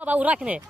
Baba uğrak ne?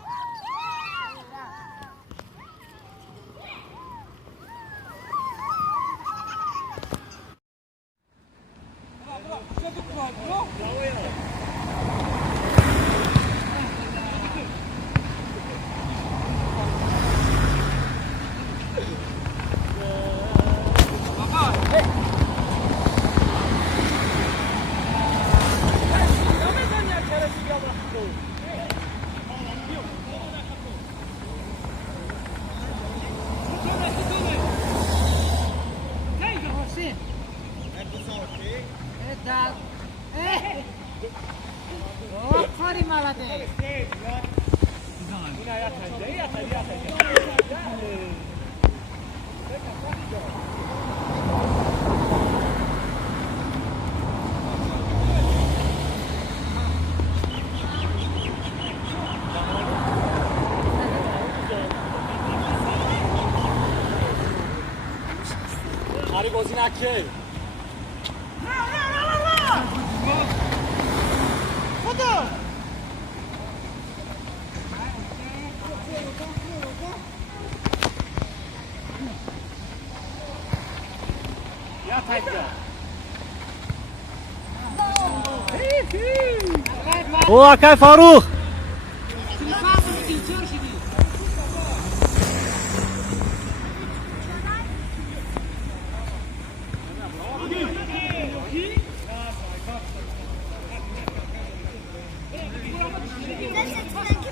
هری بازی نکن یا تکیه او اکای فاروق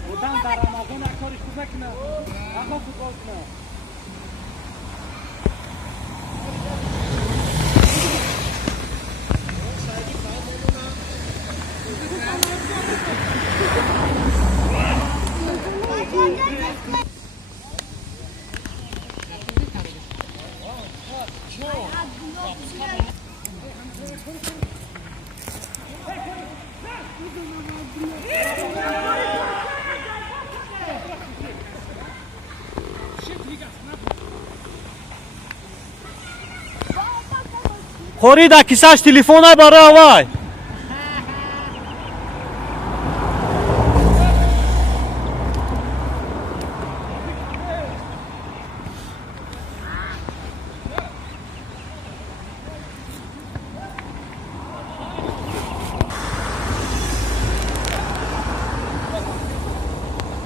بودن در رمضان اکارش خوب نکنه اما فوتبال کنه خورید کیسهش تلفن برای هوای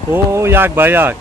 او یک با یک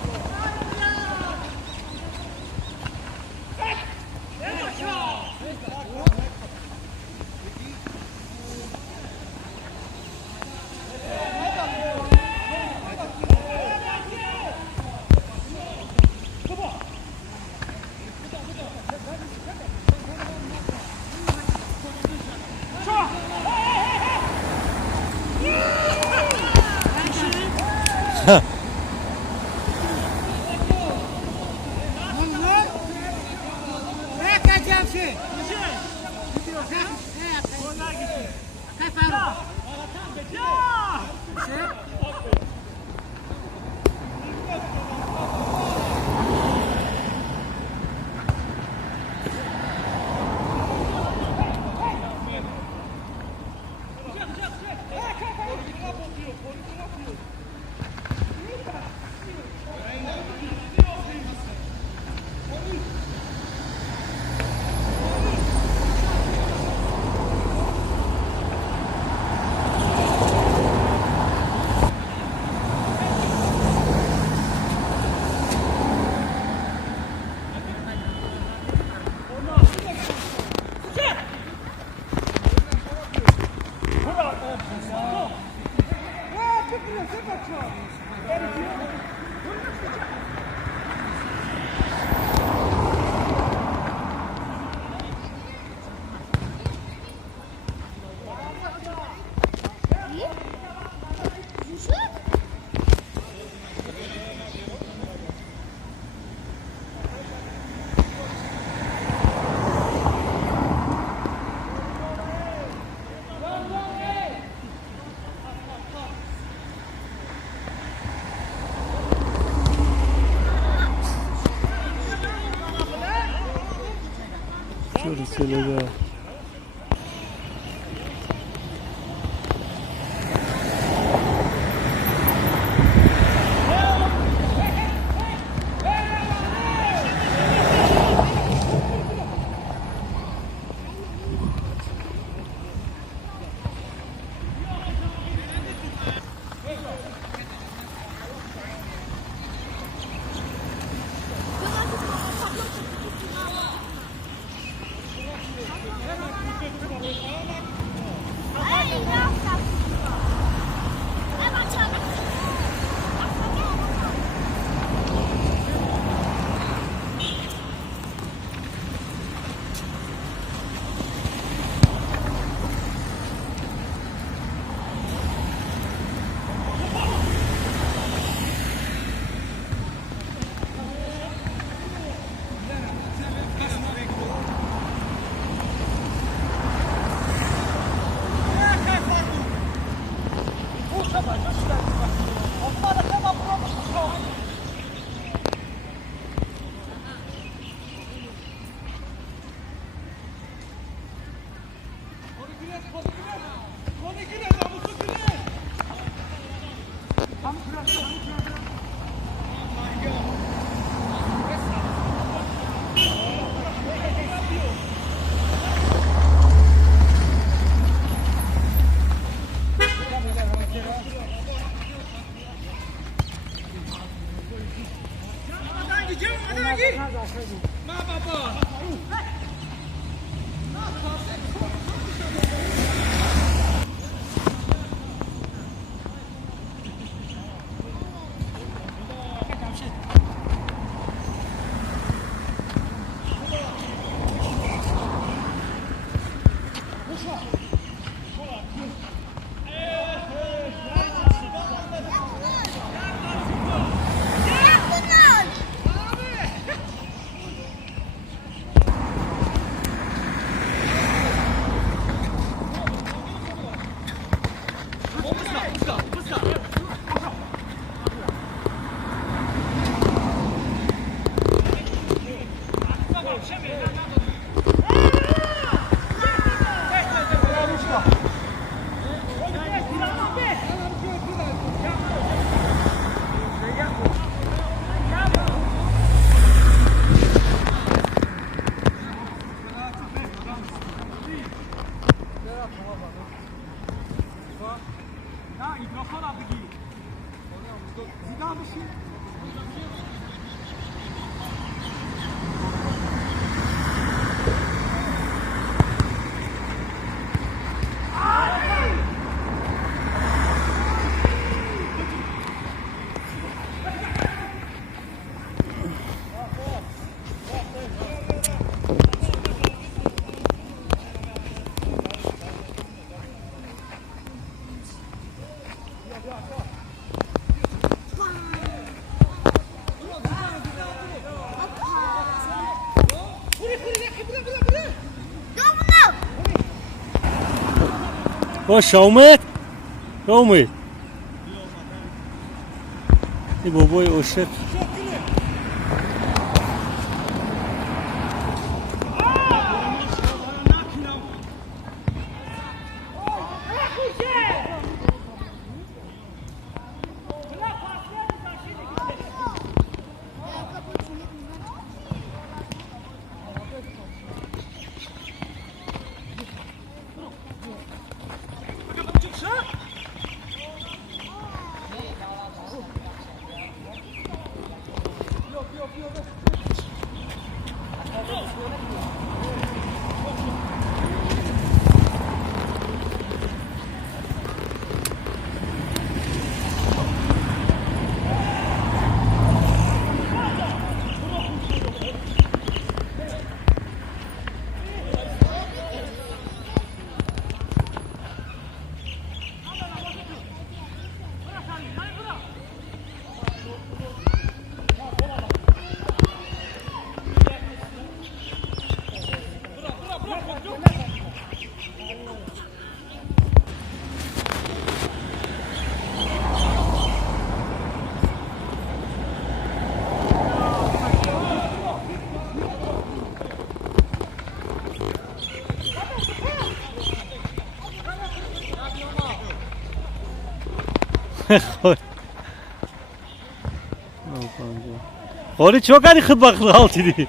Şurası legal. Có sầu mết. Có mì. Đi bộ bôi ô shit. Hori çok hani kıtbaklı alt idi.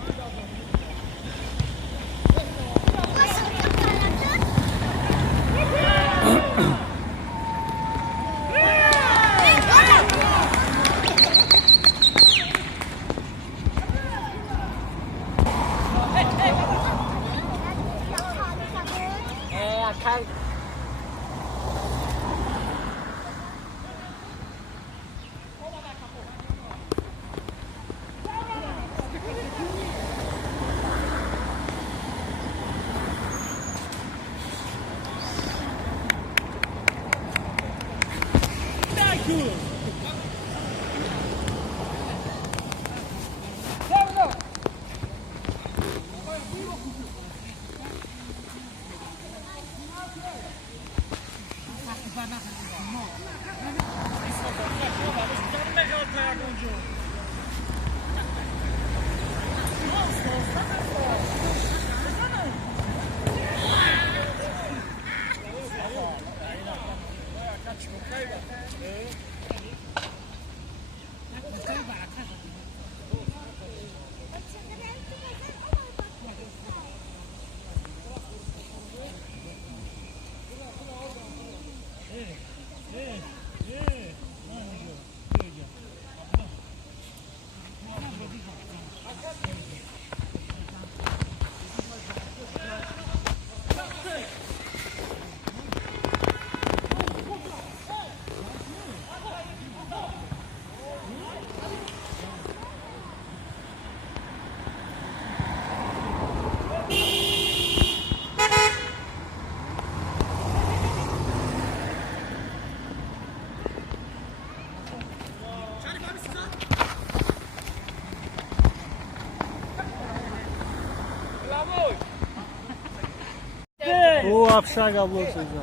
лапша габло соза.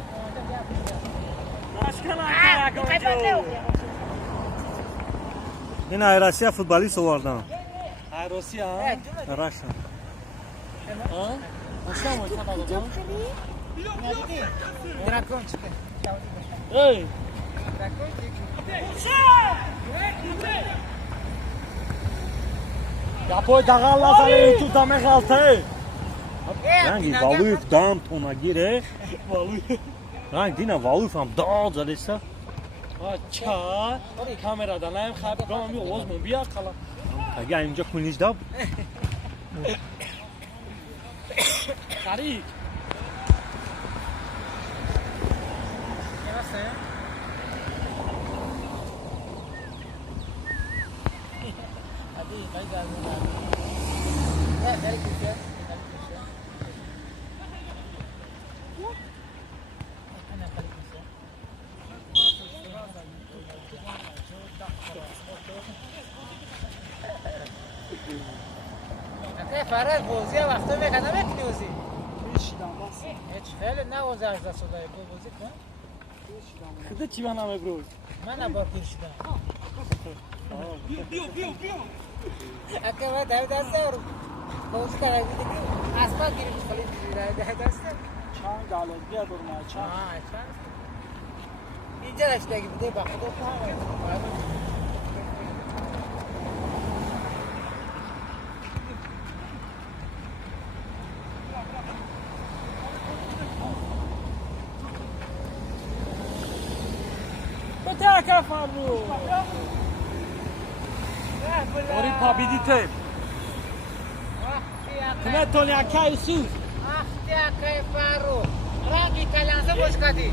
این های راسیا فوتبالیست آوردن. عروسی ها؟ راشه. ها؟ اصلا موسیقی بابا. ای. Yapoi dağal lazare tu da me galte. Rangi Valuyuf dam tona gire. Rangi dina Valuyuf am dağ zalesa. Acha. Kameradan hem khab ram mi oz mon bia khala. Aga اینجا کنیش داب. Tarik. فراد بازی وقتا میکنه نمیکنی بازی Kishidam bas. هیچ خیلی نه بازی از دست دای بازی کن Kıdı çivaname bro. من نبار کشیدم Bio. اگه من دست دار بازی کرده دیگه اسما گیری خالی دیگه دست Çan galet bia durma çan. اصلا اینجا رشته بوده با خودت Boteka farru. Ori pabidite. Come toni akai su. اختی اکای فارو رنگی کلانزه باش کدی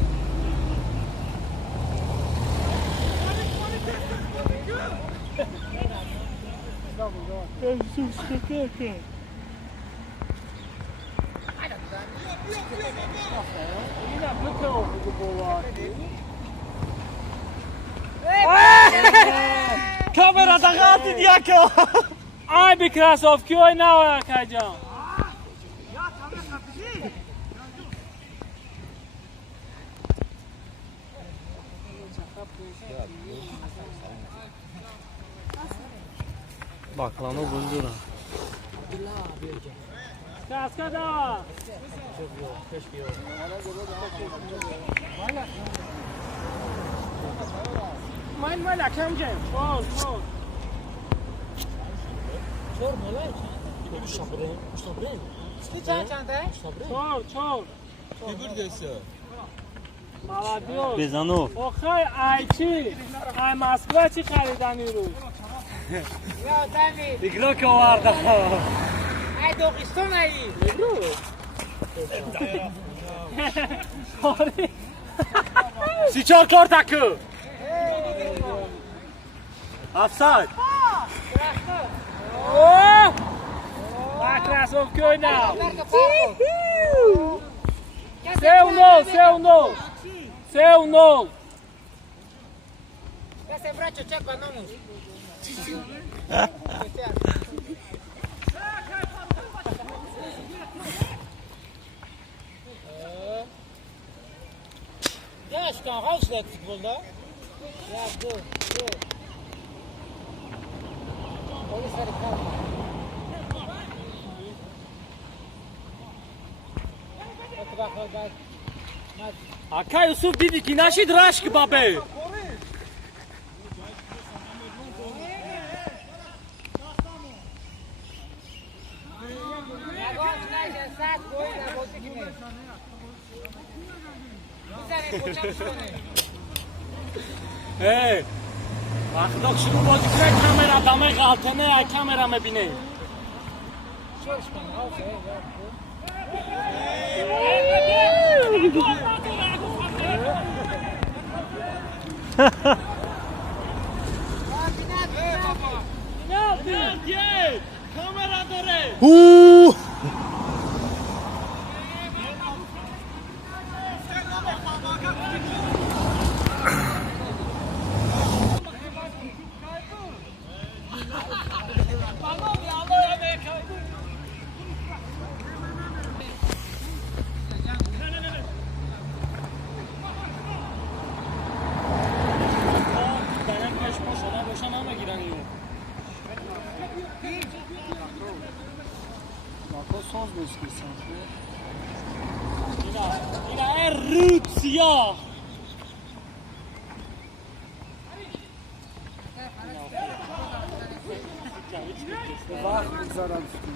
Jesus kaka. Yine bıkı oldu bu var. Kamerada kaldı diye ki. Ay bir krasovki oyna oynayacağım. Baklanı bundura. Kaskada. Mein Mala kamce. Çol. چور مولای چند چنده؟ Çol. Молодец. Bezanov. Oxay aychi. Ay Moskva chi xaridani ro. یا دمی Iglo ki vardı. ای دوغیستان ای Sorry. Sichor kortakı. Offside. Oh! Krasovki oyna. Seu no. یا سمرا چوچک باناموز یا اشکان هاش داد فوتبولda یا دو polis harika Bakar bak Aka Yusuf dedi ki naşid raşk babe. Hey. Bak şunu bozuklar kamera damı altına ya kamera mı bine? Kamera dore. boşan ama giren yok. Bako soz göstersen. Yine en rüt siyah. Vah zarar düştü.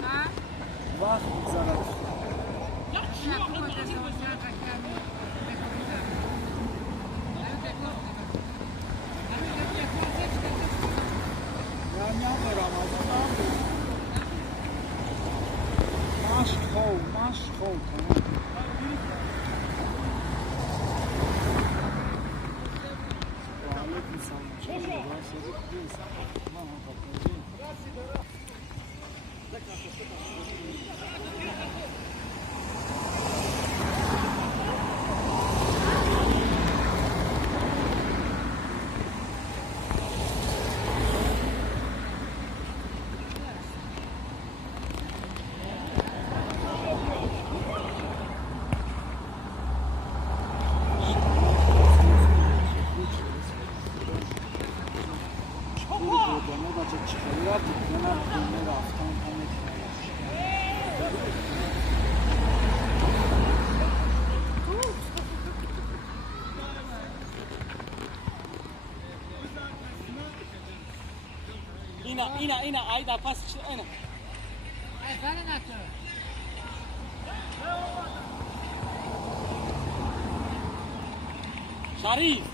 Vah zarar düştü. Yanmıyor ama. Maş kol. Varlık insan. Başladık değil. Tamam kapatayım. Ina, aí dá passe, Ina. Sharif.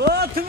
Oh, tu